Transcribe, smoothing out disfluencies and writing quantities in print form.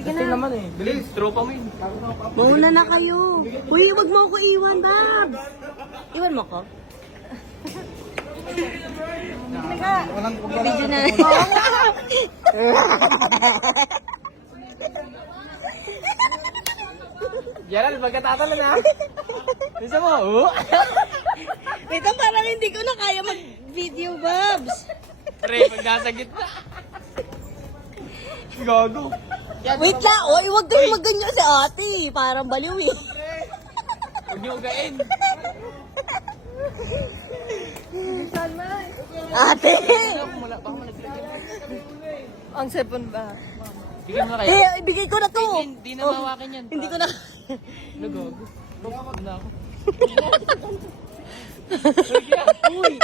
Sige Kasi na. naman eh. Bilis, tropa mo yun. Mauna na kayo. Uy, wag mo ako iwan, Babs. Iwan mo ko? Video na. Gerald, magkatatalo na. Bisa mo, Ito parang hindi ko na kaya mag-video, Babs. Pre, pag nasa gitna. Gago. Wait lang. Uy, wag kayo magganyan si ate. Parang baliw eh. Huwag niyo ugain. Ate! Wala pa ako nagsilagay. Ang cellphone ba? Bigyan mo na kaya. Ibigay ko na to. Hindi na mawakin yan. Hindi ko na. Nagago. Huwag na ako. Uy!